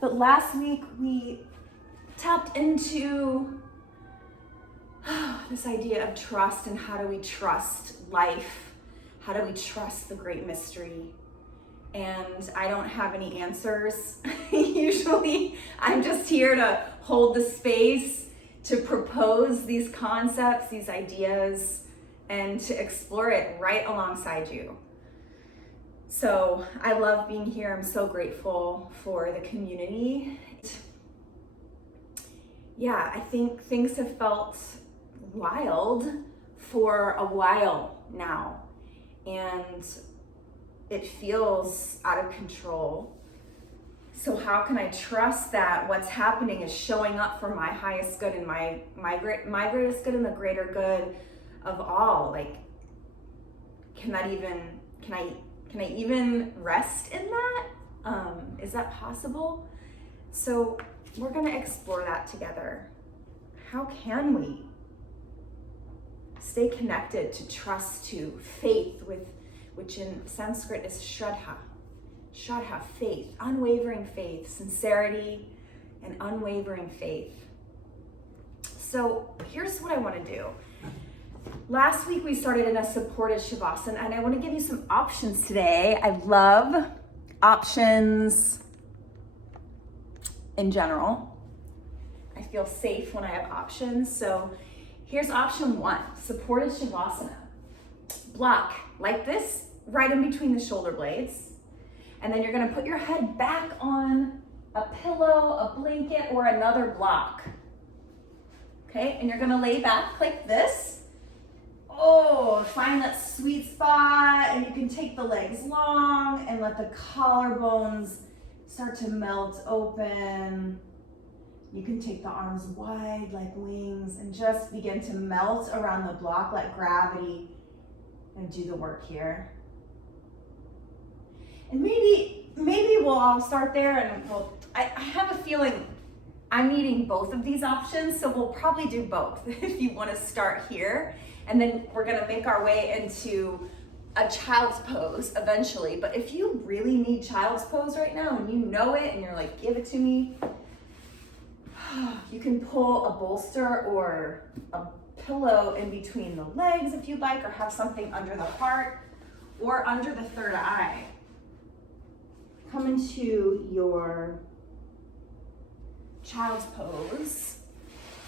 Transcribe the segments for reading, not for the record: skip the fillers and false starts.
But last week we tapped into this idea of trust and how do we trust life? How do we trust the great mystery? And I don't have any answers. Usually I'm just here to hold the space, to propose these concepts, these ideas, and to explore it right alongside you. So I love being here. I'm so grateful for the community. Yeah, I think things have felt wild for a while now, and it feels out of control. So how can I trust that what's happening is showing up for my highest good and my greatest good and the greater good of all? Like, can I even rest in that? Is that possible? So we're gonna explore that together. How can we stay connected to trust, to faith, which in Sanskrit is Sraddha. Sraddha, faith, unwavering faith, sincerity, and unwavering faith. So here's what I want to do. Last week we started in a supported Shavasana, and I want to give you some options today. I love options in general. I feel safe when I have options. So here's option 1, supported Shavasana. Block like this, right in between the shoulder blades. And then you're gonna put your head back on a pillow, a blanket, or another block. Okay, and you're gonna lay back like this. Oh, find that sweet spot, and you can take the legs long and let the collarbones start to melt open. You can take the arms wide like wings and just begin to melt around the block like gravity and do the work here. And maybe we'll all start there, and I have a feeling I'm needing both of these options, so we'll probably do both if you want to start here. And then we're gonna make our way into a child's pose eventually. But if you really need child's pose right now and you know it and you're like, give it to me, you can pull a bolster or a pillow in between the legs if you'd like, or have something under the heart or under the third eye. Come into your child's pose.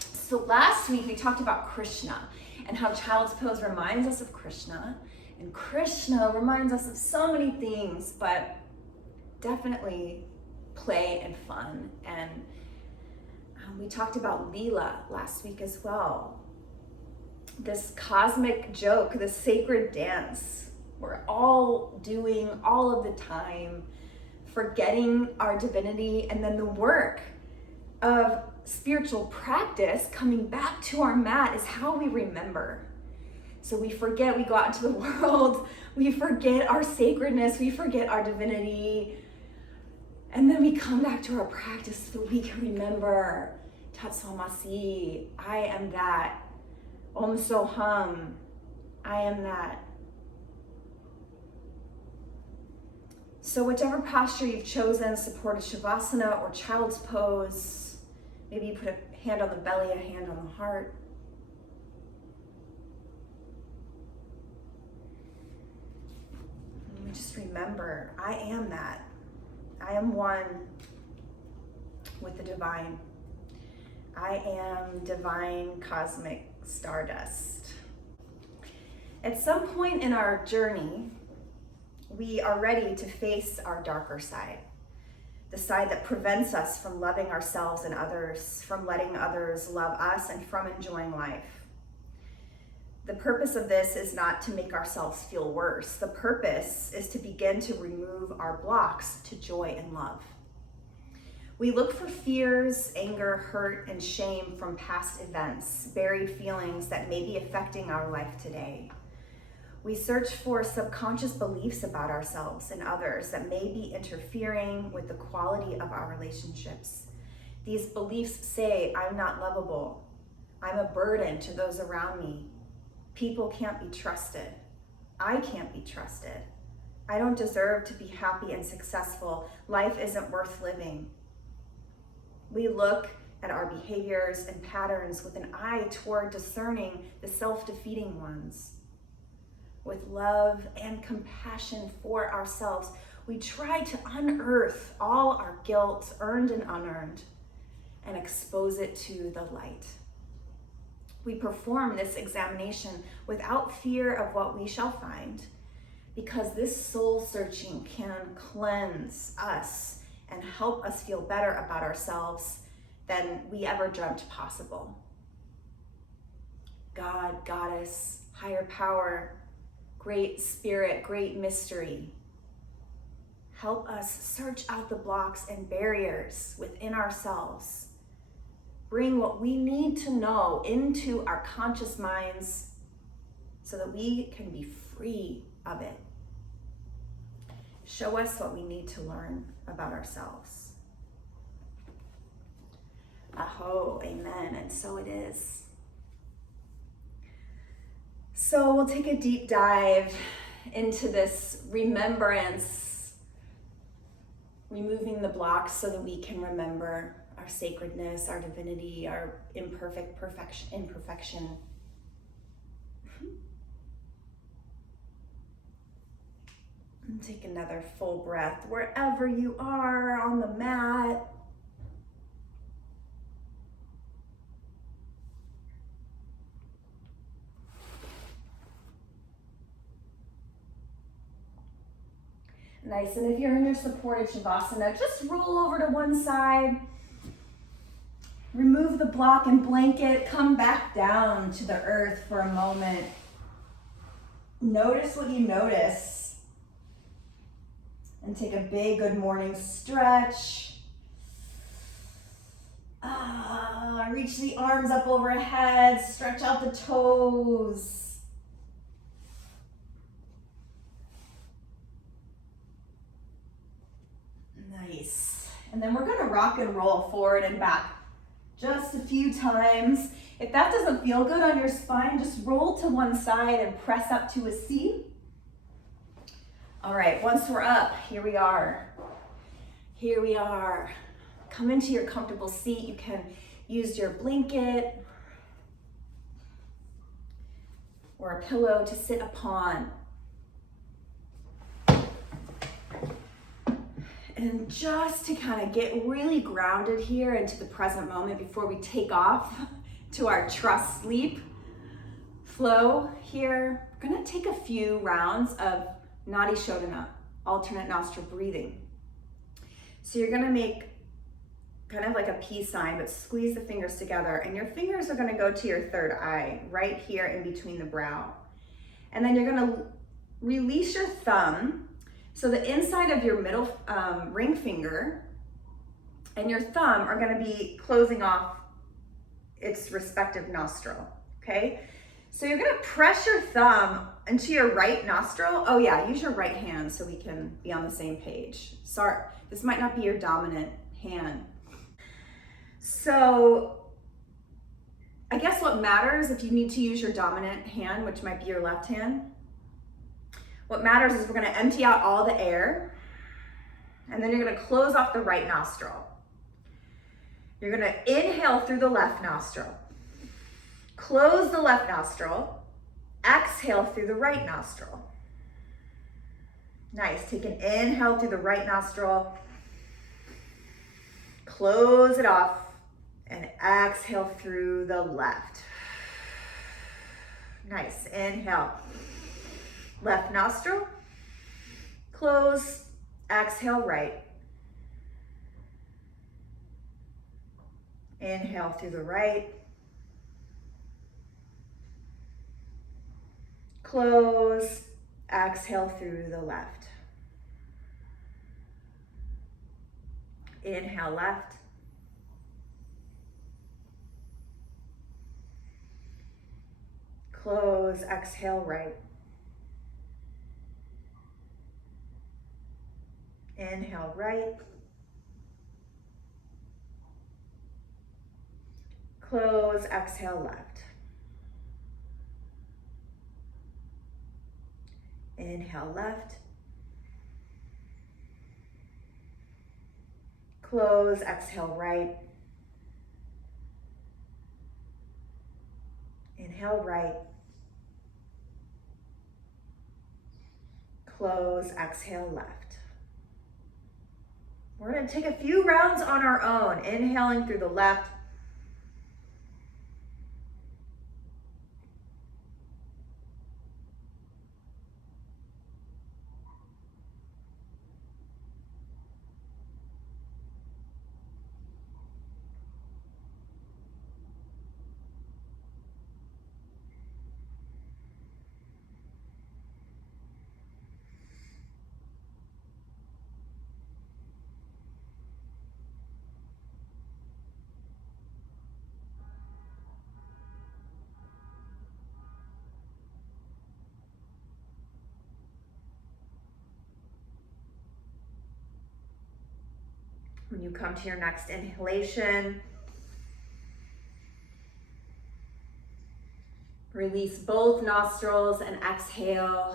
So last week we talked about Krishna and how child's pose reminds us of Krishna, and Krishna reminds us of so many things, but definitely play and fun. And we talked about Leela last week as well. This cosmic joke, this sacred dance we're all doing all of the time, forgetting our divinity, and then the work of spiritual practice coming back to our mat is how we remember. So we forget, we go out into the world, we forget our sacredness, we forget our divinity, and then we come back to our practice so we can remember Tat Swamasi, I am that. Om Soham, I am that. So whichever posture you've chosen, supported Shavasana or child's pose, maybe you put a hand on the belly, a hand on the heart. And we just remember, I am that. I am one with the divine. I am divine cosmic stardust. At some point in our journey, we are ready to face our darker side, the side that prevents us from loving ourselves and others, from letting others love us, and from enjoying life. The purpose of this is not to make ourselves feel worse. The purpose is to begin to remove our blocks to joy and love. We look for fears, anger, hurt, and shame from past events, buried feelings that may be affecting our life today. We search for subconscious beliefs about ourselves and others that may be interfering with the quality of our relationships. These beliefs say, I'm not lovable. I'm a burden to those around me. People can't be trusted. I can't be trusted. I don't deserve to be happy and successful. Life isn't worth living. We look at our behaviors and patterns with an eye toward discerning the self-defeating ones. With love and compassion for ourselves, we try to unearth all our guilt, earned and unearned, and expose it to the light. We perform this examination without fear of what we shall find, because this soul searching can cleanse us and help us feel better about ourselves than we ever dreamt possible. God, Goddess, higher power, great spirit, great mystery, help us search out the blocks and barriers within ourselves. Bring what we need to know into our conscious minds so that we can be free of it. Show us what we need to learn about ourselves. Aho, amen, and so it is. So we'll take a deep dive into this remembrance, removing the blocks so that we can remember our sacredness, our divinity, our imperfection. And take another full breath wherever you are on the mat. Nice, and if you're in your supported Shavasana, just roll over to one side. Remove the block and blanket, come back down to the earth for a moment. Notice what you notice. And take a big good morning stretch. Reach the arms up overhead, stretch out the toes. Nice. And then we're gonna rock and roll forward and back just a few times. If that doesn't feel good on your spine, just roll to one side and press up to a seat. All right, once we're up, here we are. Here we are. Come into your comfortable seat. You can use your blanket or a pillow to sit upon. And just to kind of get really grounded here into the present moment before we take off to our trust sleep flow here, we're gonna take a few rounds of Nadi Shodhana, alternate nostril breathing. So you're gonna make kind of like a peace sign, but squeeze the fingers together, and your fingers are gonna go to your third eye, right here in between the brow. And then you're gonna release your thumb. So the inside of your middle ring finger and your thumb are gonna be closing off its respective nostril, okay? So you're gonna press your thumb into your right nostril. Oh yeah, use your right hand so we can be on the same page. Sorry, this might not be your dominant hand. So I guess what matters if you need to use your dominant hand, which might be your left hand, what matters is we're gonna empty out all the air, and then you're gonna close off the right nostril. You're gonna inhale through the left nostril, close the left nostril, exhale through the right nostril. Nice, take an inhale through the right nostril, close it off, and exhale through the left. Nice, inhale. Left nostril, close, exhale right. Inhale through the right. Close, exhale through the left. Inhale left. Close, exhale right. Inhale right. Close, exhale left. Inhale left. Close, exhale right. Inhale right. Close, exhale left. We're going to take a few rounds on our own, inhaling through the left. When you come to your next inhalation, release both nostrils and exhale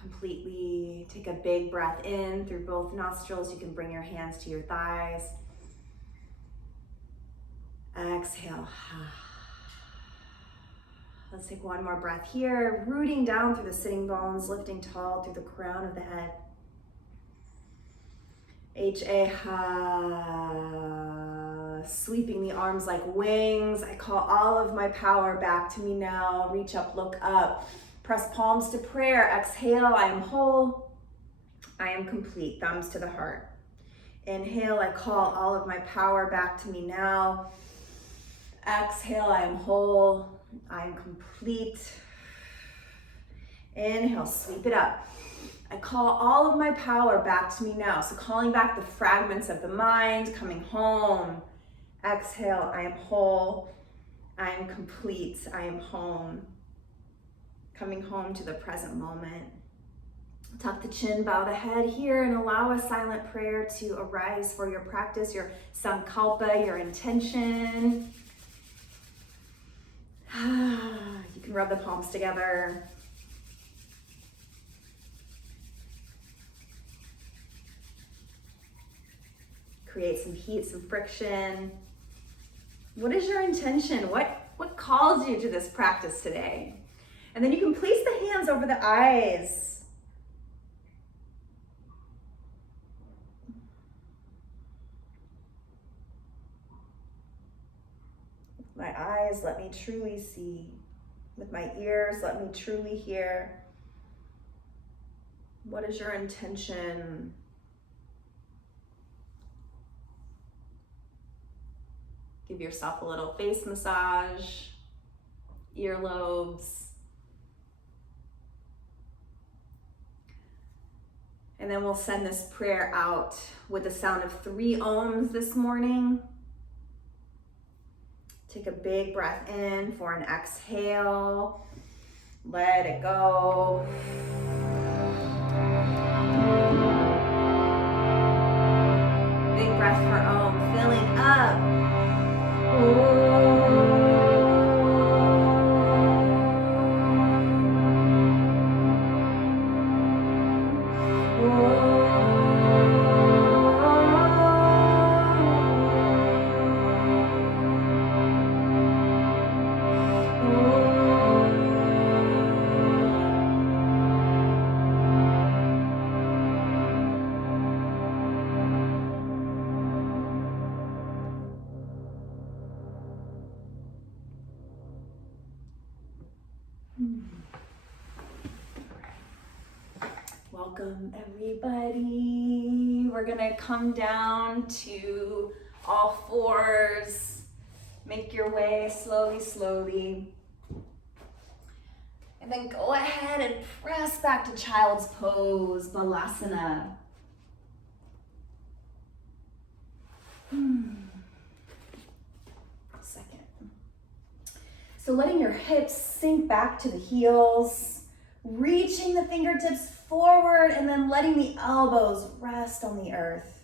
completely. Take a big breath in through both nostrils. You can bring your hands to your thighs. Exhale. Let's take one more breath here, rooting down through the sitting bones, lifting tall through the crown of the head. Ha. Sweeping the arms like wings. I call all of my power back to me now. Reach up, look up. Press palms to prayer. Exhale, I am whole. I am complete. Thumbs to the heart. Inhale, I call all of my power back to me now. Exhale, I am whole. I am complete. Inhale, sweep it up. I call all of my power back to me now. So calling back the fragments of the mind, coming home. Exhale, I am whole. I am complete. I am home. Coming home to the present moment. Tuck the chin, bow the head here, and allow a silent prayer to arise for your practice, your sankalpa, your intention. You can rub the palms together. Create some heat, some friction. What is your intention? What calls you to this practice today? And then you can place the hands over the eyes. With my eyes, let me truly see. With my ears, let me truly hear. What is your intention? Give yourself a little face massage, earlobes. And then we'll send this prayer out with the sound of 3 ohms this morning. Take a big breath in for an exhale. Let it go. Big breath for Om, filling up. Welcome everybody. We're gonna come down to all fours. Make your way slowly, slowly. And then go ahead and press back to child's pose, Balasana. Second. So letting your hips sink back to the heels, reaching the fingertips forward and then letting the elbows rest on the earth.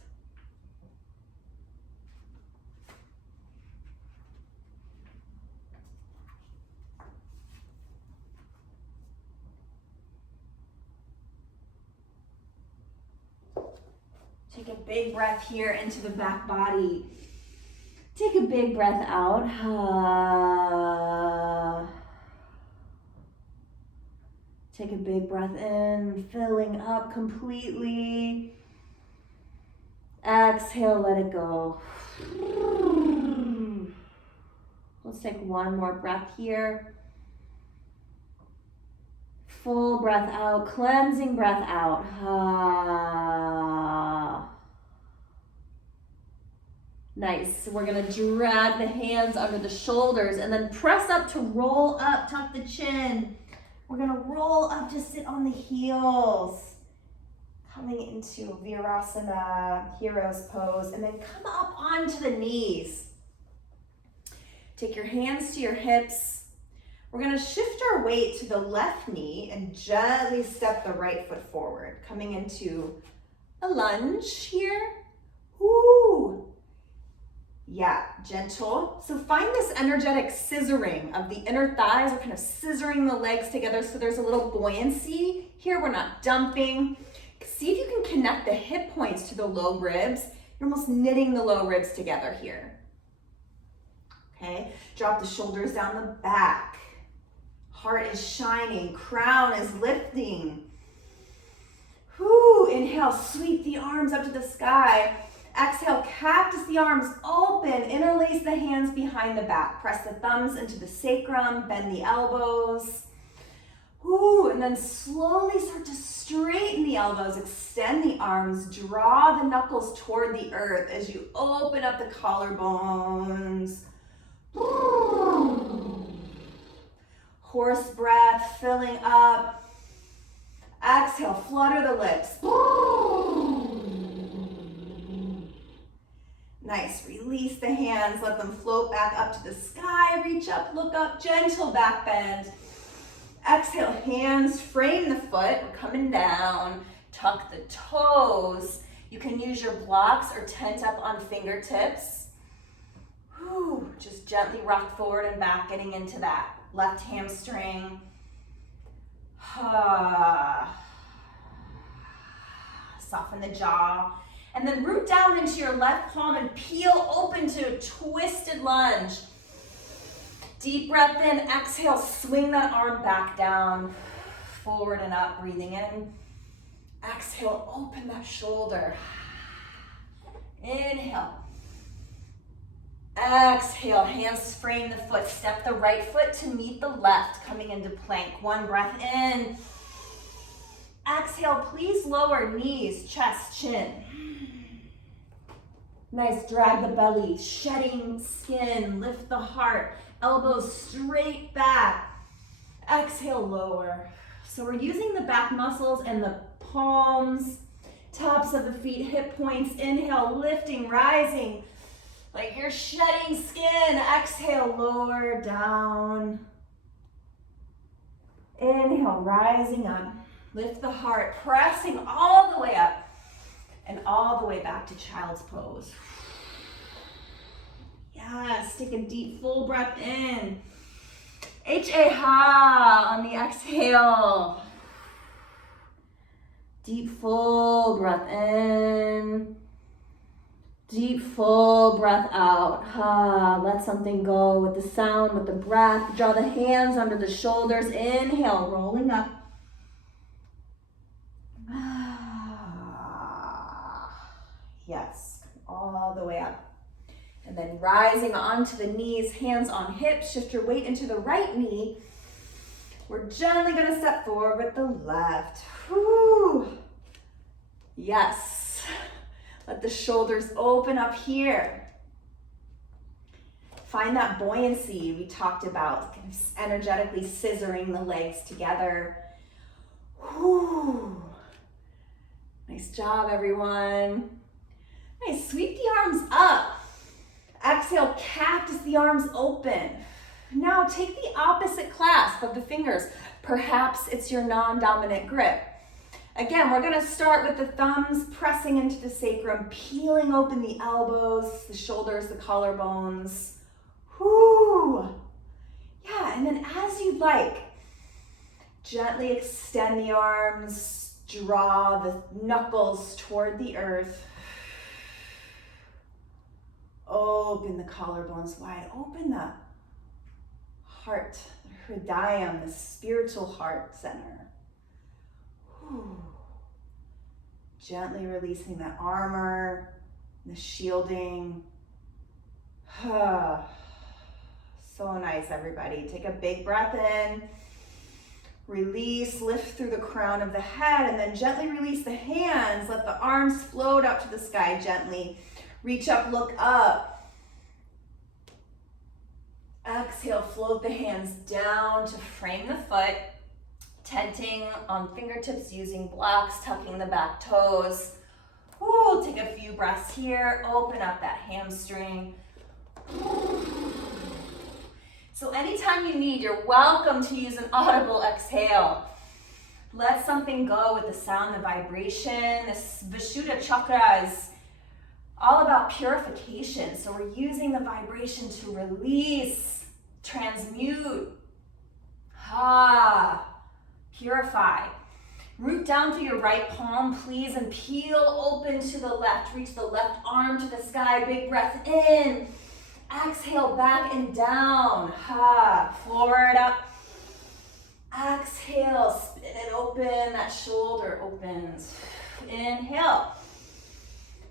Take a big breath here into the back body. Take a big breath out. Take a big breath in, filling up completely. Exhale, let it go. Let's take one more breath here. Full breath out, cleansing breath out. Nice. We're going to drag the hands under the shoulders and then press up to roll up, tuck the chin. We're going to roll up to sit on the heels. Coming into Virasana, Hero's Pose, and then come up onto the knees. Take your hands to your hips. We're going to shift our weight to the left knee and gently step the right foot forward. Coming into a lunge here. Woo! Yeah, gentle. So find this energetic scissoring of the inner thighs. We're kind of scissoring the legs together so there's a little buoyancy here. We're not dumping. See if you can connect the hip points to the low ribs. You're almost knitting the low ribs together here. Okay, drop the shoulders down the back. Heart is shining, crown is lifting. Whoo, inhale, sweep the arms up to the sky. Exhale, cactus the arms open, interlace the hands behind the back. Press the thumbs into the sacrum, bend the elbows. Woo, and then slowly start to straighten the elbows, extend the arms, draw the knuckles toward the earth as you open up the collarbones. Horse breath, filling up. Exhale, flutter the lips. Nice, release the hands, let them float back up to the sky. Reach up, look up, gentle back bend. Exhale, hands frame the foot. We're coming down. Tuck the toes. You can use your blocks or tent up on fingertips. Whew, just gently rock forward and back, getting into that left hamstring. Soften the jaw. And then root down into your left palm and peel open to a twisted lunge. Deep breath in, exhale, swing that arm back down, forward and up, breathing in. Exhale, open that shoulder. Inhale. Exhale, hands frame the foot. Step the right foot to meet the left, coming into plank. One breath in. Exhale, please lower knees, chest, chin. Nice, drag the belly, shedding skin, lift the heart. Elbows straight back. Exhale, lower. So we're using the back muscles and the palms, tops of the feet, hip points. Inhale, lifting, rising. Like you're shedding skin. Exhale, lower, down. Inhale, rising up. Lift the heart, pressing all the way up and all the way back to child's pose. Yes, take a deep, full breath in. Ha on the exhale. Deep, full breath in. Deep, full breath out. Let something go with the sound, with the breath. Draw the hands under the shoulders. Inhale, rolling up. Yes, all the way up. And then rising onto the knees, hands on hips, shift your weight into the right knee. We're gently gonna step forward with the left. Whew. Yes. Let the shoulders open up here. Find that buoyancy we talked about, kind of energetically scissoring the legs together. Whew. Nice job, everyone. Nice, sweep the arms up. Exhale, cactus the arms open. Now take the opposite clasp of the fingers. Perhaps it's your non-dominant grip. Again, we're gonna start with the thumbs pressing into the sacrum, peeling open the elbows, the shoulders, the collarbones. Whoo! Yeah, and then as you'd like, gently extend the arms, draw the knuckles toward the earth. Open the collarbones wide. Open the heart, the hridayam, the spiritual heart center. Whew. Gently releasing the armor, the shielding. So nice, everybody. Take a big breath in. Release, lift through the crown of the head, and then gently release the hands. Let the arms float up to the sky gently. Reach up, look up. Exhale, float the hands down to frame the foot. Tenting on fingertips, using blocks, tucking the back toes. Ooh, take a few breaths here. Open up that hamstring. So anytime you need, you're welcome to use an audible exhale. Let something go with the sound, the vibration. This Vishuddha chakra is all about purification. So we're using the vibration to release, transmute, purify. Root down through your right palm, please, and peel open to the left. Reach the left arm to the sky. Big breath in. Exhale, back and down. Forward up. Exhale, spin it open. That shoulder opens. Inhale.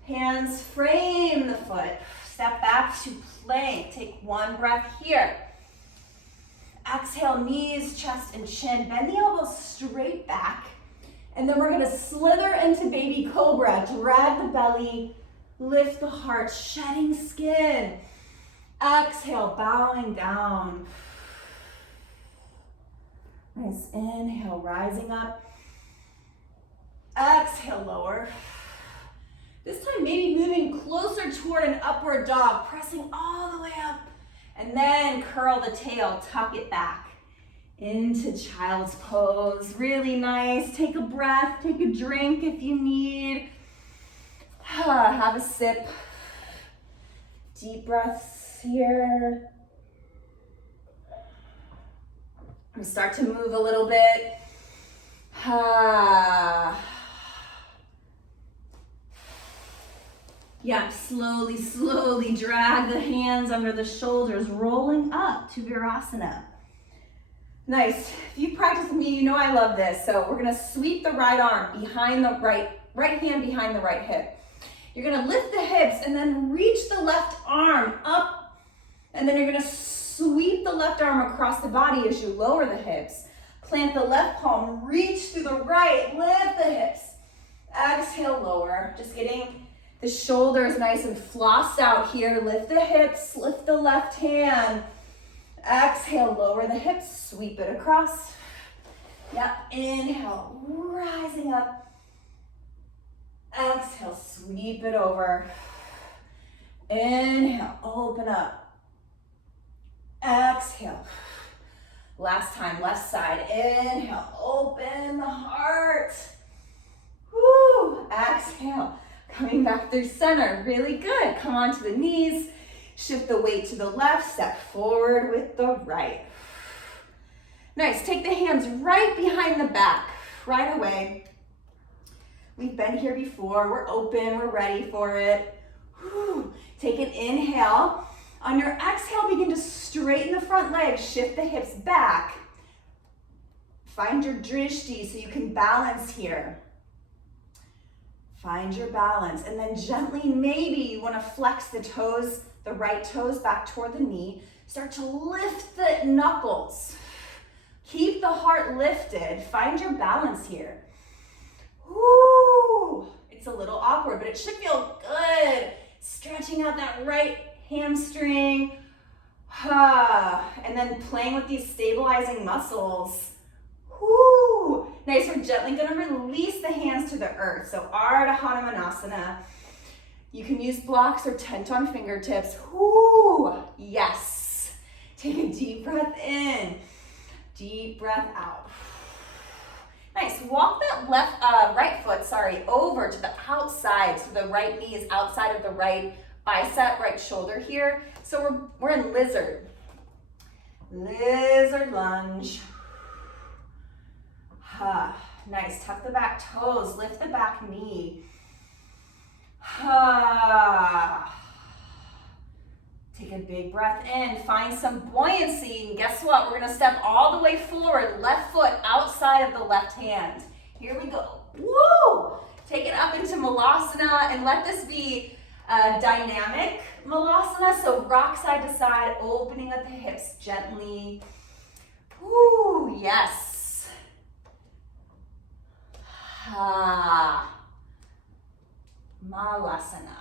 Hands frame the foot. Step back to plank. Take one breath here. Exhale, knees, chest, and chin. Bend the elbows straight back. And then we're gonna slither into baby cobra. Drag the belly, lift the heart, shedding skin. Exhale, bowing down. Nice, inhale, rising up. Exhale, lower. This time, maybe moving closer toward an upward dog, pressing all the way up. And then curl the tail, tuck it back into child's pose. Really nice. Take a breath, take a drink if you need. Have a sip. Deep breaths here. And start to move a little bit. Yeah, slowly, slowly drag the hands under the shoulders, rolling up to Virasana. Nice. If you practice with me, you know I love this. So we're gonna sweep the right arm behind the right hand behind the right hip. You're gonna lift the hips and then reach the left arm up, and then you're gonna sweep the left arm across the body as you lower the hips. Plant the left palm, reach through the right, lift the hips. Exhale, lower. Just getting the shoulders nice and flossed out here. Lift the hips, lift the left hand. Exhale, lower the hips, sweep it across. Yep, inhale, rising up. Exhale, sweep it over. Inhale, open up. Exhale. Last time, left side. Inhale, open the heart. Woo, exhale. Coming back through center, really good. Come onto the knees, shift the weight to the left, step forward with the right. Nice, take the hands right behind the back, right away. We've been here before, we're open, we're ready for it. Whew. Take an inhale. On your exhale, begin to straighten the front legs, shift the hips back. Find your drishti so you can balance here. Find your balance, and then gently, maybe you want to flex the toes, the right toes back toward the knee. Start to lift the knuckles. Keep the heart lifted. Find your balance here. Woo! It's a little awkward, but it should feel good. Stretching out that right hamstring. And then playing with these stabilizing muscles. Woo! Nice, we're gently gonna release the hands to the earth. So Ardha Hanumanasana. You can use blocks or tent on fingertips. Woo! Yes. Take a deep breath in. Deep breath out. Nice, walk that right foot, over to the outside. So the right knee is outside of the right bicep, right shoulder here. So we're in lizard. Lizard lunge. Nice, tuck the back toes, lift the back knee. Take a big breath in, find some buoyancy, and guess what? We're gonna step all the way forward, left foot outside of the left hand. Here we go. Woo! Take it up into Malasana, and let this be a dynamic Malasana. So rock side to side, opening up the hips gently. Woo, yes. Ha. Malasana.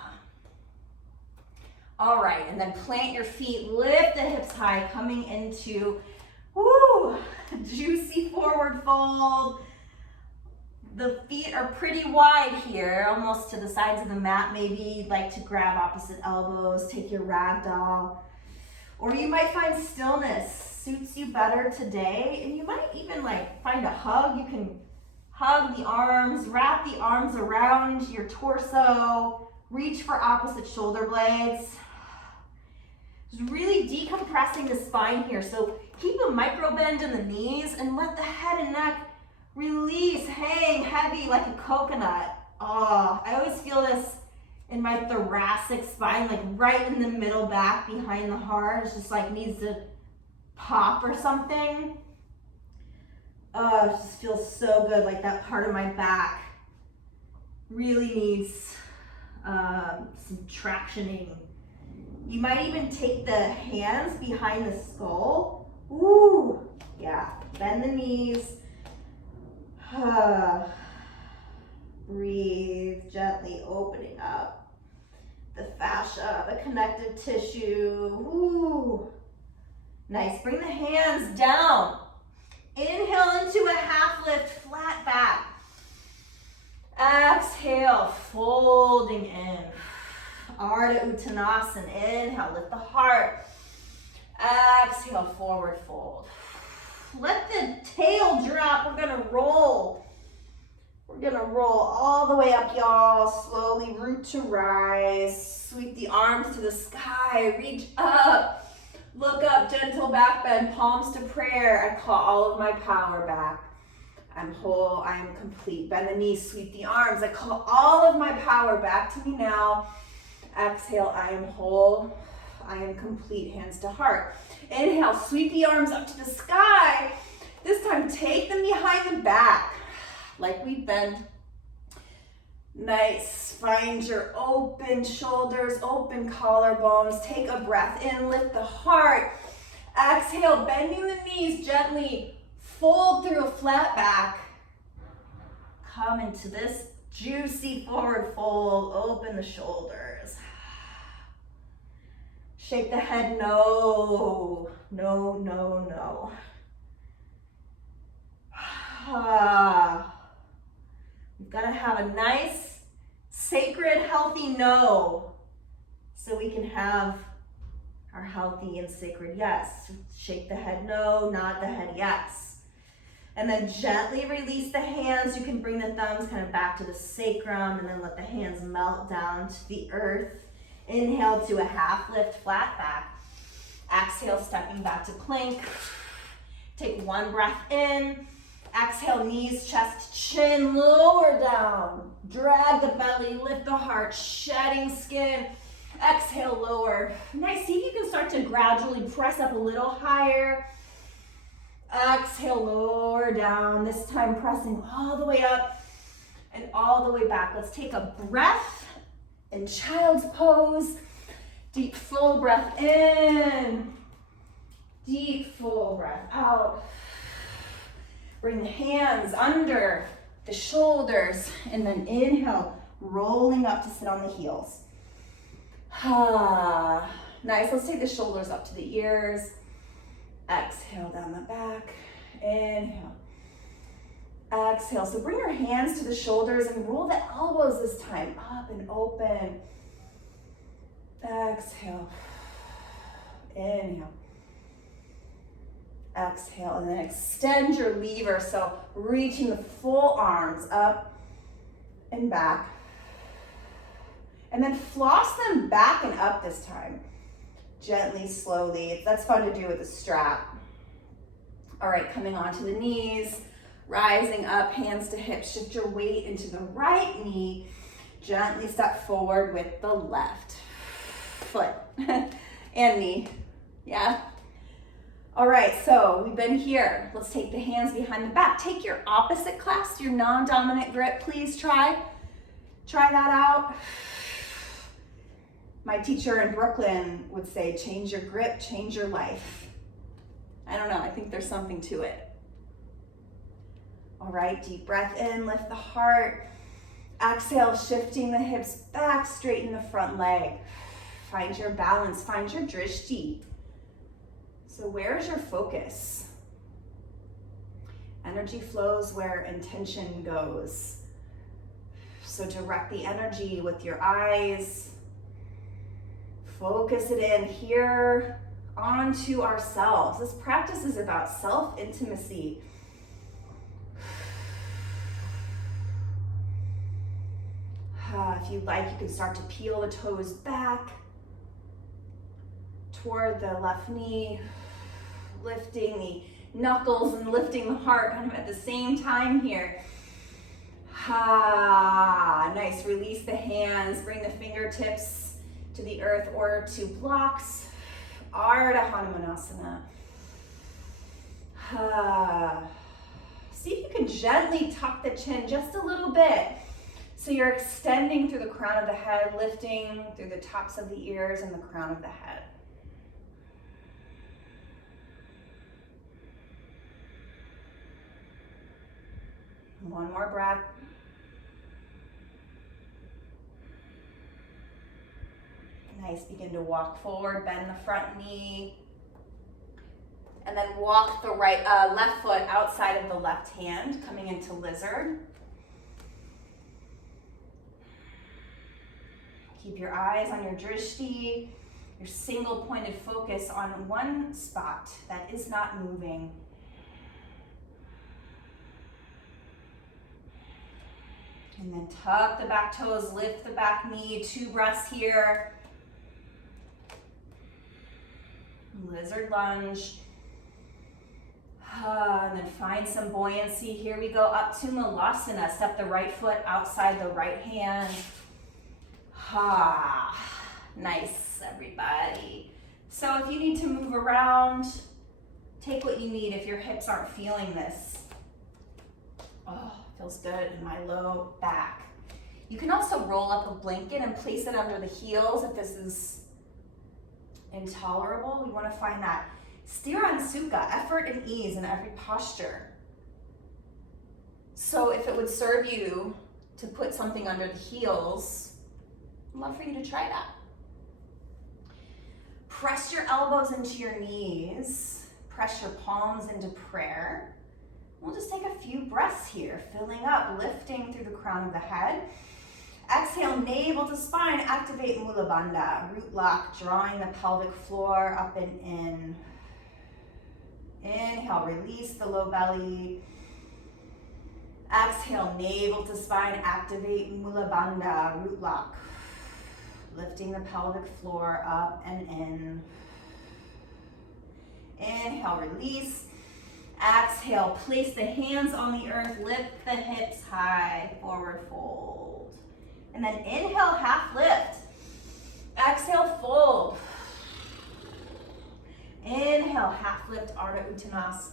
All right, and then plant your feet, lift the hips high, coming into, woo, juicy forward fold. The feet are pretty wide here, almost to the sides of the mat. Maybe you'd like to grab opposite elbows, take your ragdoll. Or you might find stillness suits you better today. And you might even like find a hug. You can hug the arms, wrap the arms around your torso, reach for opposite shoulder blades. Just really decompressing the spine here. So keep a micro bend in the knees and let the head and neck release, hang heavy like a coconut. Oh, I always feel this in my thoracic spine, like right in the middle back behind the heart. It's just like needs to pop or something. Oh, it just feels so good. Like that part of my back really needs some tractioning. You might even take the hands behind the skull. Ooh, yeah, bend the knees. Breathe, gently opening up the fascia, the connective tissue. Ooh, nice. Bring the hands down. Inhale into a half lift, flat back. Exhale, folding in. Ardha Uttanasana. Inhale, lift the heart. Exhale, forward fold. Let the tail drop. We're gonna roll. We're gonna roll all the way up, y'all. Slowly root to rise. Sweep the arms to the sky. Reach up. Look up, gentle back bend, palms to prayer. I call all of my power back. I'm whole, I am complete. Bend the knees, sweep the arms. I call all of my power back to me now. Exhale, I am whole, I am complete, hands to heart. Inhale, sweep the arms up to the sky. This time, take them behind the back, like we've been. Nice, find your open shoulders, open collarbones. Take a breath in, lift the heart. Exhale, bending the knees gently. Fold through a flat back. Come into this juicy forward fold. Open the shoulders. Shake the head, no, no, no, no. We've got to have a nice, sacred, healthy no, so we can have our healthy and sacred yes. Shake the head no, nod the head yes. And then gently release the hands. You can bring the thumbs kind of back to the sacrum and then let the hands melt down to the earth. Inhale to a half lift, flat back. Exhale, stepping back to plank. Take one breath in. Exhale, knees, chest, chin, lower down. Drag the belly, lift the heart, shedding skin. Exhale, lower. Nice, see if you can start to gradually press up a little higher. Exhale, lower down. This time pressing all the way up and all the way back. Let's take a breath in child's pose. Deep, full breath in. Deep, full breath out. Bring the hands under the shoulders and then inhale, rolling up to sit on the heels. Nice, let's take the shoulders up to the ears. Exhale down the back, inhale. Exhale, so bring your hands to the shoulders and roll the elbows this time, up and open. Exhale, inhale. Exhale, and then extend your lever, so reaching the full arms up and back. And then floss them back and up this time. Gently, slowly. That's fun to do with a strap. All right, coming onto the knees, rising up, hands to hips. Shift your weight into the right knee. Gently step forward with the left foot. And knee. Yeah. All right, so we've been here. Let's take the hands behind the back. Take your opposite clasp, your non-dominant grip. Please try that out. My teacher in Brooklyn would say, change your grip, change your life. I don't know, I think there's something to it. All right, deep breath in, lift the heart. Exhale, shifting the hips back, straighten the front leg. Find your balance, find your drishti. So where's your focus? Energy flows where intention goes. So direct the energy with your eyes. Focus it in here onto ourselves. This practice is about self-intimacy. If you'd like, you can start to peel the toes back toward the left knee, lifting the knuckles and lifting the heart kind of at the same time here. Nice. Release the hands, bring the fingertips to the earth or to blocks. Ardha Hanumanasana. See if you can gently tuck the chin just a little bit. So you're extending through the crown of the head, lifting through the tops of the ears and the crown of the head. One more breath. Nice, begin to walk forward, bend the front knee. And then walk the left foot outside of the left hand, coming into lizard. Keep your eyes on your drishti, your single pointed focus on one spot that is not moving. And then tuck the back toes, lift the back knee, 2 breaths here. Lizard lunge. And then find some buoyancy. Here we go up to Malasana. Step the right foot outside the right hand. Nice, everybody. So if you need to move around, take what you need if your hips aren't feeling this. Oh, feels good in my low back. You can also roll up a blanket and place it under the heels if this is intolerable. We want to find that Sthira Sukha, effort and ease in every posture. So if it would serve you to put something under the heels, I'd love for you to try that. Press your elbows into your knees. Press your palms into prayer. We'll just take a few breaths here, filling up, lifting through the crown of the head. Exhale, navel to spine, activate Mula Bandha, root lock, drawing the pelvic floor up and in. Inhale, release the low belly. Exhale, navel to spine, activate Mula Bandha, root lock. Lifting the pelvic floor up and in. Inhale, release. Exhale, place the hands on the earth, lift the hips high, forward fold. And then inhale, half lift. Exhale, fold. Inhale, half lift, Ardha Uttanasana.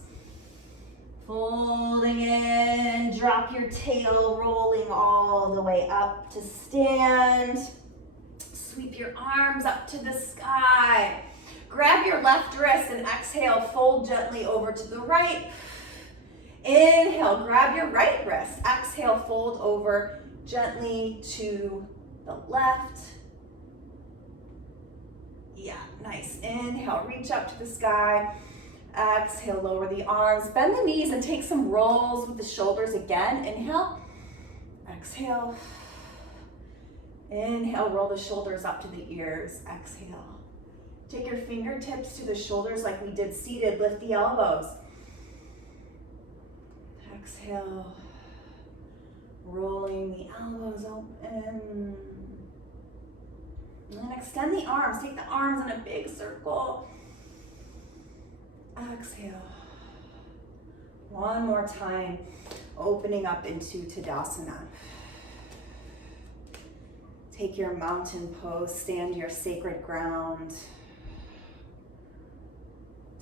Folding in, drop your tail, rolling all the way up to stand. Sweep your arms up to the sky. Grab your left wrist and exhale, fold gently over to the right. Inhale, grab your right wrist. Exhale, fold over gently to the left. Yeah, nice. Inhale, reach up to the sky. Exhale, lower the arms. Bend the knees and take some rolls with the shoulders again. Inhale. Exhale. Inhale, roll the shoulders up to the ears. Exhale. Take your fingertips to the shoulders like we did seated. Lift the elbows. Exhale. Rolling the elbows open. And then extend the arms. Take the arms in a big circle. Exhale. One more time. Opening up into Tadasana. Take your mountain pose. Stand your sacred ground.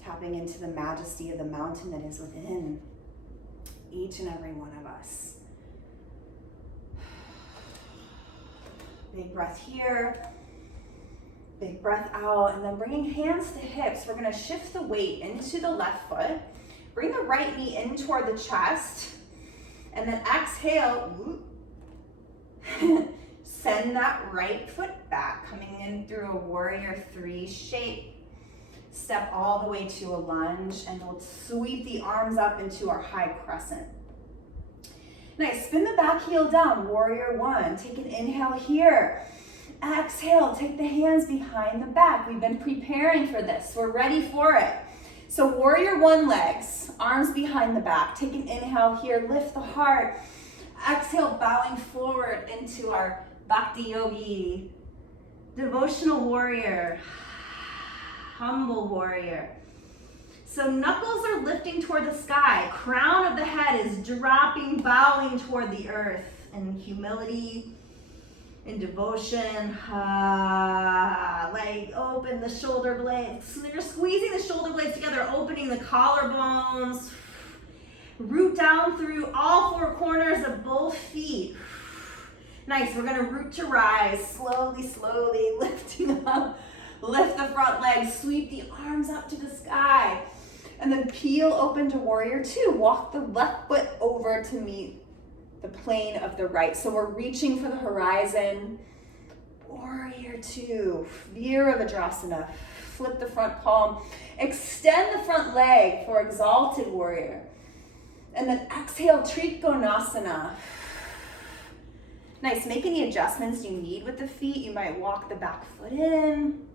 tapping into the majesty of the mountain that is within each and every one of us. Big breath here, big breath out, and then bringing hands to hips. We're gonna shift the weight into the left foot. Bring the right knee in toward the chest, and then exhale. Send that right foot back, coming in through a warrior 3 shape. Step all the way to a lunge, and we'll sweep the arms up into our high crescent. Nice, spin the back heel down, warrior 1. Take an inhale here. Exhale, take the hands behind the back. We've been preparing for this, we're ready for it. So warrior 1 legs, arms behind the back. Take an inhale here, lift the heart. Exhale, bowing forward into our Bhakti Yogi, devotional warrior, humble warrior. So knuckles are lifting toward the sky. Crown of the head is dropping, bowing toward the earth in humility, in devotion. Like open the shoulder blades. So you're squeezing the shoulder blades together, opening the collarbones. Root down through all 4 corners of both feet. Nice, we're gonna root to rise, slowly, slowly lifting up. Lift the front legs, sweep the arms up to the sky. And then peel open to warrior 2. Walk the left foot over to meet the plane of the right. So we're reaching for the horizon. Warrior 2, Virabhadrasana. Flip the front palm. Extend the front leg for exalted warrior. And then exhale, Trikonasana. Nice, make any adjustments you need with the feet. You might walk the back foot in.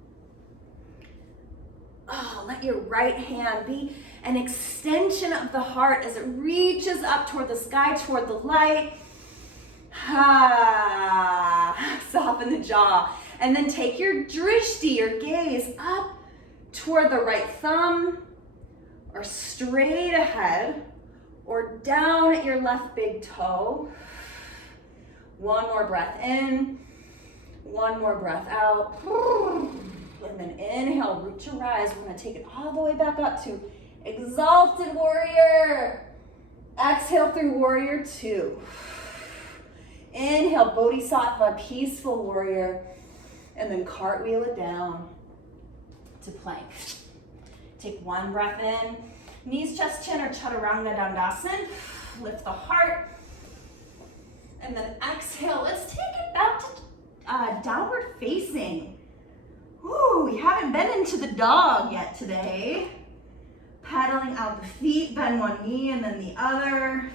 Oh, let your right hand be an extension of the heart as it reaches up toward the sky, toward the light. Soften the jaw. And then take your drishti, your gaze, up toward the right thumb, or straight ahead, or down at your left big toe. One more breath in, one more breath out. And then inhale, root to rise. We're gonna take it all the way back up to exalted warrior. Exhale through warrior 2. Inhale, bodhisattva, peaceful warrior. And then cartwheel it down to plank. Take one breath in. Knees, chest, chin, or chaturanga dandasana. Lift the heart. And then exhale. Let's take it back to downward facing. Ooh, we haven't been into the dog yet today. Pedaling out the feet, bend one knee and then the other.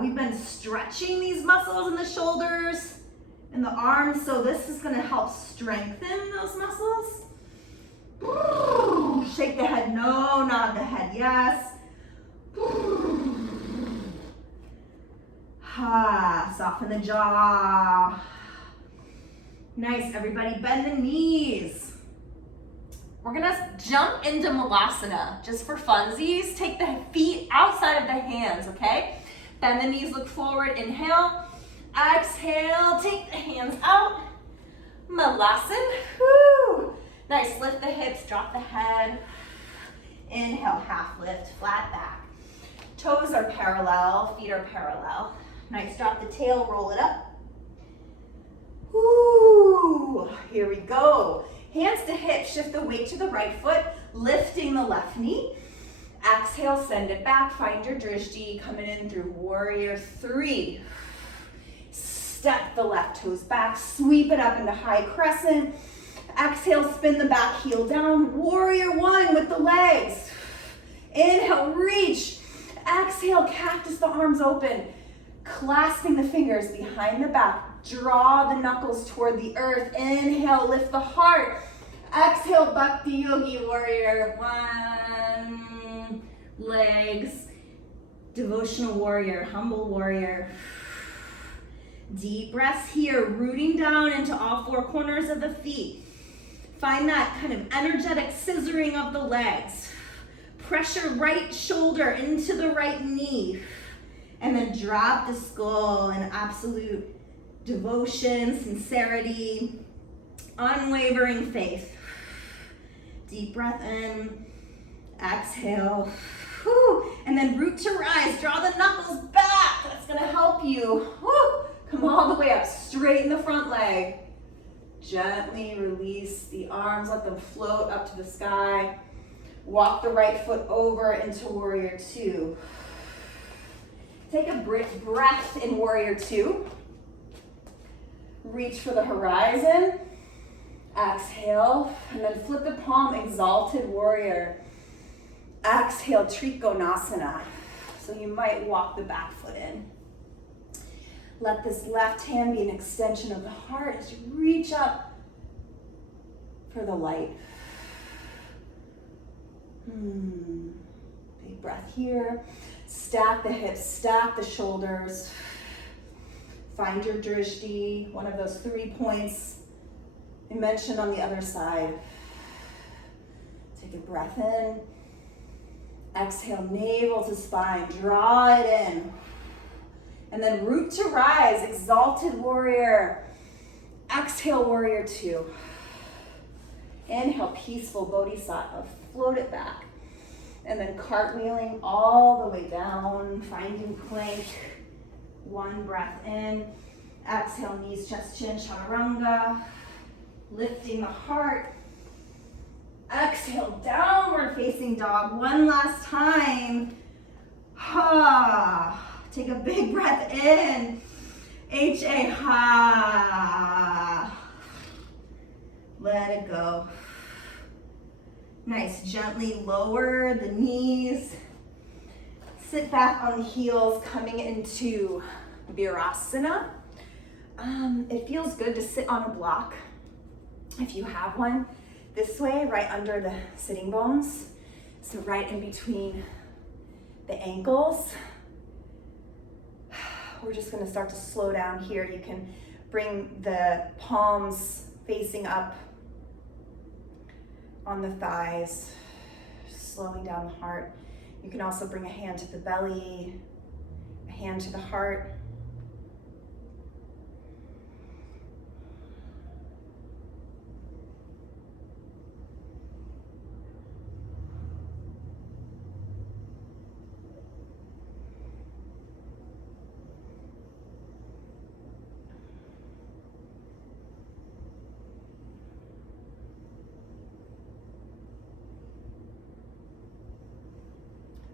We've been stretching these muscles in the shoulders and the arms, so this is gonna help strengthen those muscles. Shake the head, no, nod the head, yes. Soften the jaw. Nice, everybody, bend the knees. We're gonna jump into malasana, just for funsies. Take the feet outside of the hands, okay? Bend the knees, look forward, inhale. Exhale, take the hands out. Malasana, woo. Nice, lift the hips, drop the head. Inhale, half lift, flat back. Toes are parallel, feet are parallel. Nice, drop the tail, roll it up. Woo, here we go. Hands to hips, shift the weight to the right foot, lifting the left knee. Exhale, send it back, find your drishti, coming in through warrior 3. Step the left toes back, sweep it up into high crescent. Exhale, spin the back heel down, warrior 1 with the legs. Inhale, reach. Exhale, cactus the arms open, clasping the fingers behind the back. Draw the knuckles toward the earth. Inhale, lift the heart. Exhale, Bhakti Yogi warrior 1. Legs. Devotional warrior, humble warrior. Deep breaths here, rooting down into all 4 corners of the feet. Find that kind of energetic scissoring of the legs. Pressure right shoulder into the right knee. And then drop the skull in absolute devotion, sincerity, unwavering faith. Deep breath in, exhale. Whew. And then root to rise, draw the knuckles back. That's gonna help you. Whew. Come all the way up, straighten the front leg. Gently release the arms, let them float up to the sky. Walk the right foot over into warrior two. Take a breath in warrior two. Reach for the horizon. Exhale, and then flip the palm, exalted warrior. Exhale, Trikonasana. So you might walk the back foot in. Let this left hand be an extension of the heart as you reach up for the light. Big breath here. Stack the hips, stack the shoulders. Find your drishti, one of those 3 points I mentioned on the other side. Take a breath in. Exhale, navel to spine, draw it in. And then root to rise, exalted warrior. Exhale, warrior two. Inhale, peaceful bodhisattva, float it back. And then cartwheeling all the way down, finding plank. 1 breath in. Exhale, knees, chest, chin, chaturanga. Lifting the heart. Exhale, downward facing dog. 1 last time. Ha. Take a big breath in. H-A, ha. Let it go. Nice, gently lower the knees. Sit back on the heels, coming into Virasana. It feels good to sit on a block if you have one. This way, right under the sitting bones. So right in between the ankles. We're just gonna start to slow down here. You can bring the palms facing up on the thighs, slowing down the heart. You can also bring a hand to the belly, a hand to the heart.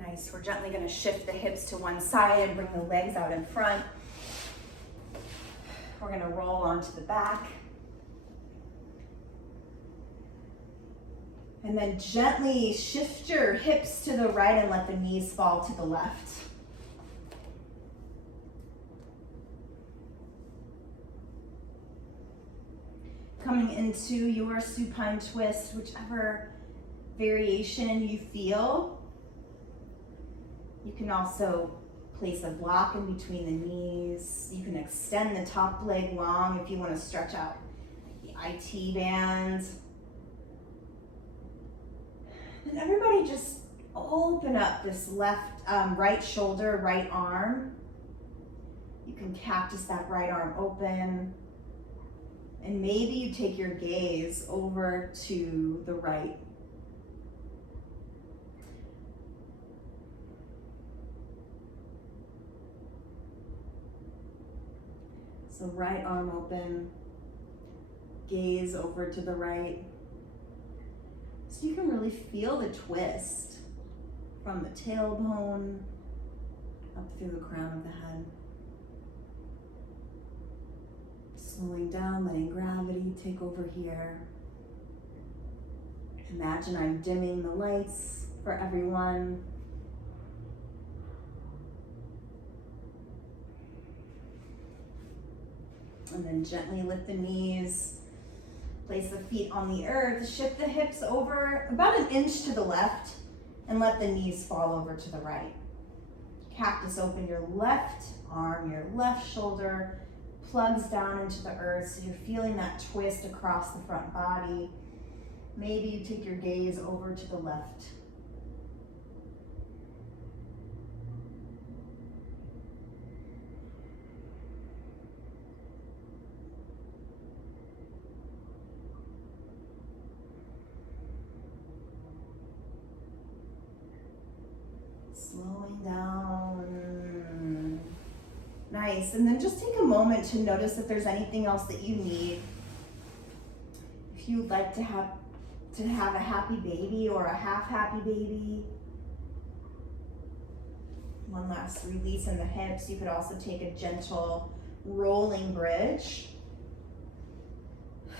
Nice, we're gently gonna shift the hips to one side and bring the legs out in front. We're gonna roll onto the back. And then gently shift your hips to the right and let the knees fall to the left. Coming into your supine twist, whichever variation you feel. You can also place a block in between the knees. You can extend the top leg long if you want to stretch out the IT band. And everybody just open up this right shoulder, right arm. You can cactus that right arm open. And maybe you take your gaze over to the right. So right arm open, gaze over to the right. So you can really feel the twist from the tailbone up through the crown of the head. Slowing down, letting gravity take over here. Imagine I'm dimming the lights for everyone. And then gently lift the knees, place the feet on the earth, shift the hips over about 1 inch to the left, and let the knees fall over to the right. Cactus open your left arm, your left shoulder, plugs down into the earth, so you're feeling that twist across the front body. Maybe you take your gaze over to the left. Slowing down. Nice. And then just take a moment to notice if there's anything else that you need. If you'd like to have a happy baby or a half happy baby. One last release in the hips. You could also take a gentle rolling bridge. A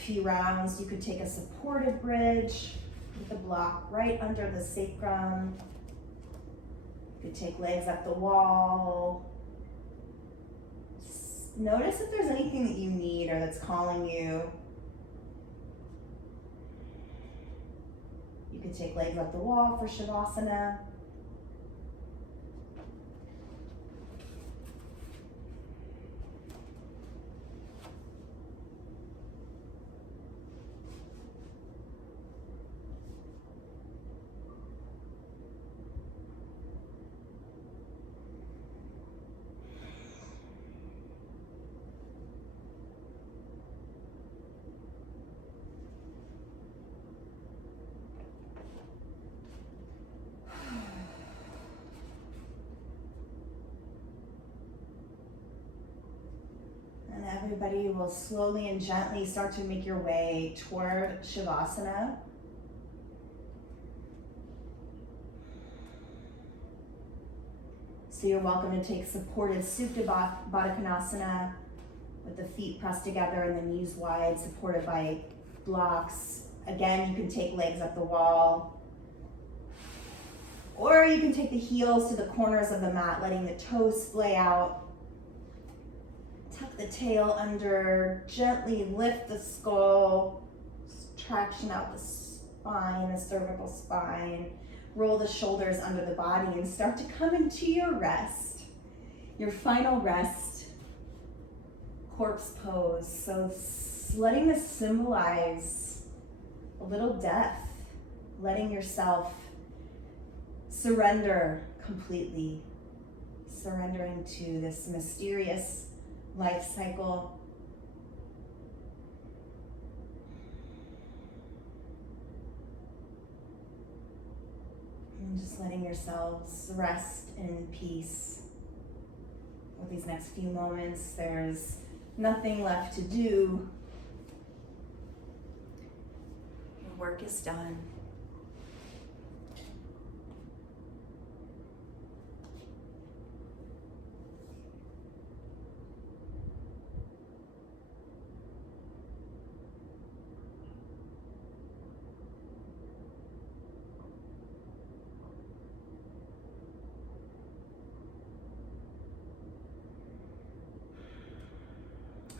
few rounds. You could take a supported bridge with the block right under the sacrum. You could take legs up the wall. Notice if there's anything that you need or that's calling you. You could take legs up the wall for Shavasana. Everybody will slowly and gently start to make your way toward Shavasana. So you're welcome to take supported Supta Baddha Konasana with the feet pressed together and the knees wide, supported by blocks. Again, you can take legs up the wall. Or you can take the heels to the corners of the mat, letting the toes splay out. Tuck the tail under, gently lift the skull, traction out the spine, the cervical spine. Roll the shoulders under the body and start to come into your rest, your final rest, corpse pose. So letting this symbolize a little death, letting yourself surrender completely, surrendering to this mysterious life cycle. And just letting yourselves rest in peace. With these next few moments, there's nothing left to do. Your work is done.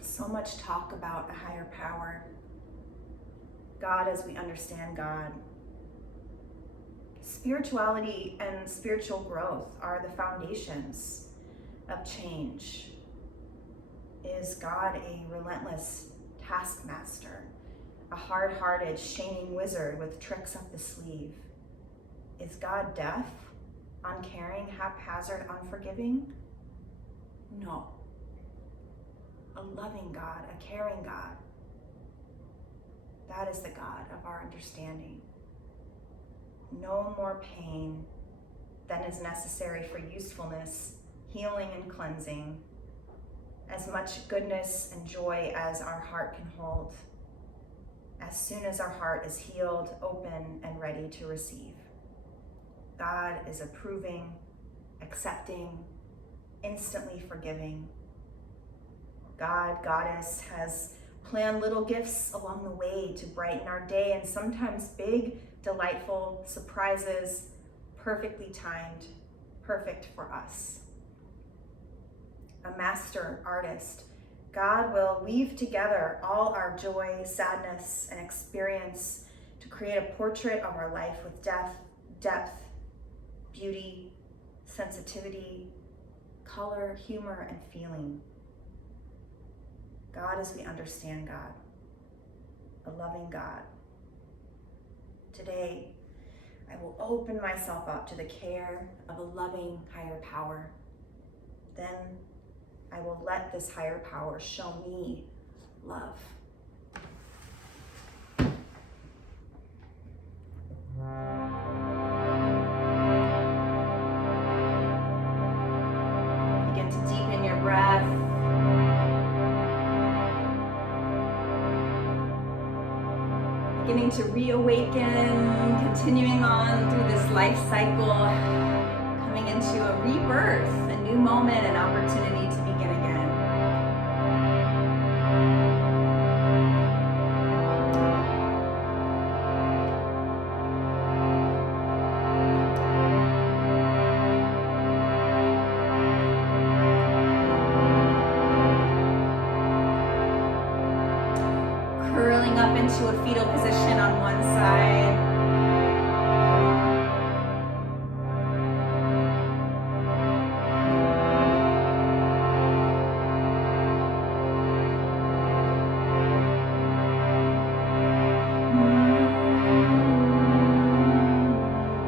So much talk about a higher power, God as we understand God. Spirituality and spiritual growth are the foundations of change. Is God a relentless taskmaster, a hard-hearted, shaming wizard with tricks up the sleeve? Is God deaf, uncaring, haphazard, unforgiving? No. A loving God, a caring God. That is the God of our understanding. No more pain than is necessary for usefulness, healing, and cleansing. As much goodness and joy as our heart can hold. As soon as our heart is healed, open, and ready to receive. God is approving, accepting, instantly forgiving. God, Goddess, has planned little gifts along the way to brighten our day, and sometimes big, delightful surprises, perfectly timed, perfect for us. A master artist, God will weave together all our joy, sadness, and experience to create a portrait of our life with depth, beauty, sensitivity, color, humor, and feeling. God as we understand God, a loving God. Today, I will open myself up to the care of a loving higher power. Then I will let this higher power show me love. beginning to reawaken, continuing on through this life cycle, coming into a rebirth, a new moment, an opportunity to begin again. Curling up into a fetal position on one side.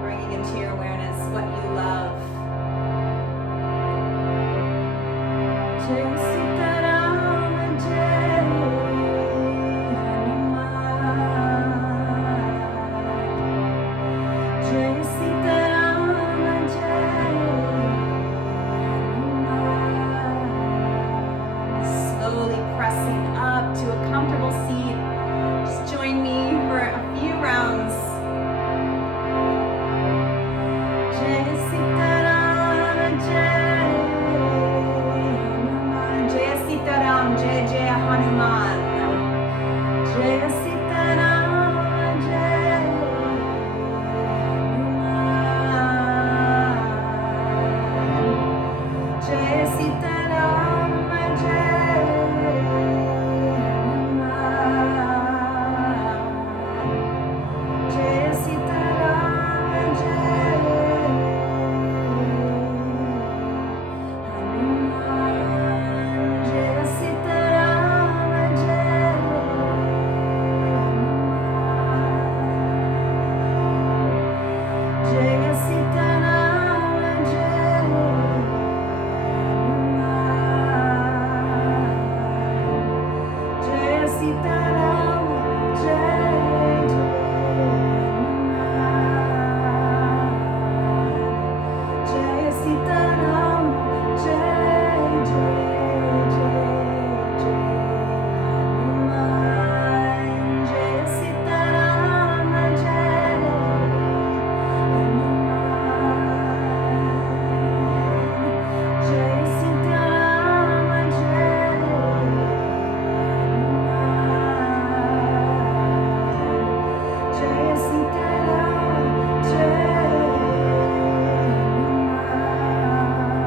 Bringing into your awareness what you love. Slowly pressing up to a comfortable seat. Just join me for a few rounds. Jai Sitaram, Jai Jai Hanuman. Jai Sitaram, Jai Hanuman. Jai Sitaram, Jai Hanuman. Jai Sitaram, Jai Hanuman. Jai Sitaram, Jai Hanuman. Jai Sitaram, Jai Hanuman. Jai Sitaram, Jai Hanuman. Jai Sitaram, Jai Hanuman. Jai Sitaram, Jai Hanuman. Jai Sitaram, Jai Hanuman. Jai Sitaram, Jai Hanuman.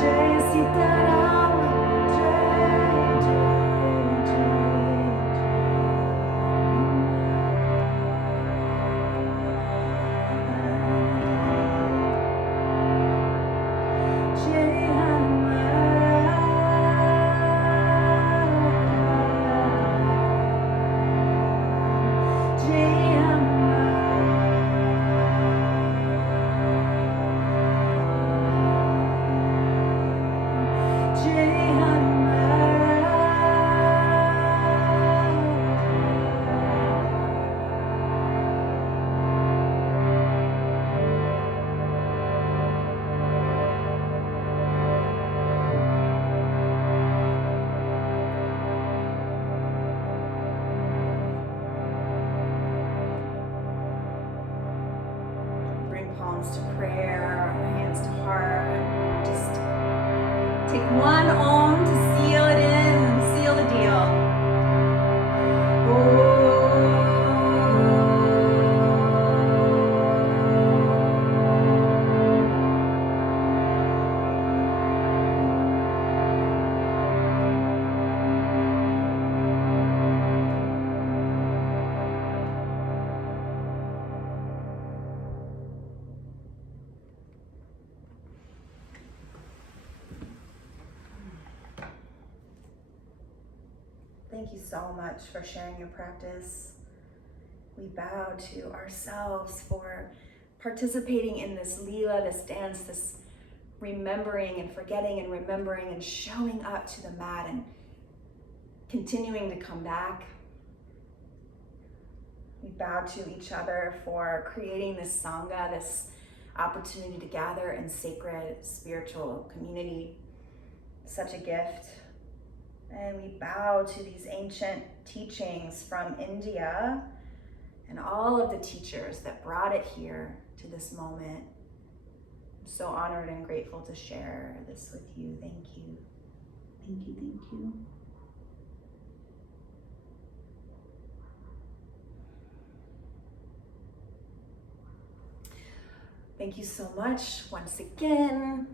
Jai Sitaram, Jai Hanuman. Jai Hanuman. Jai Bring palms to prayer, hands to heart. Just take one Om to seal it in, seal the deal. Thank you so much for sharing your practice. We bow to ourselves for participating in this Leela, this dance, this remembering and forgetting and remembering and showing up to the mat and continuing to come back. We bow to each other for creating this Sangha, this opportunity to gather in sacred spiritual community. Such a gift. And we bow to these ancient teachings from India and all of the teachers that brought it here to this moment. I'm so honored and grateful to share this with you. Thank you. Thank you, thank you. Thank you so much once again.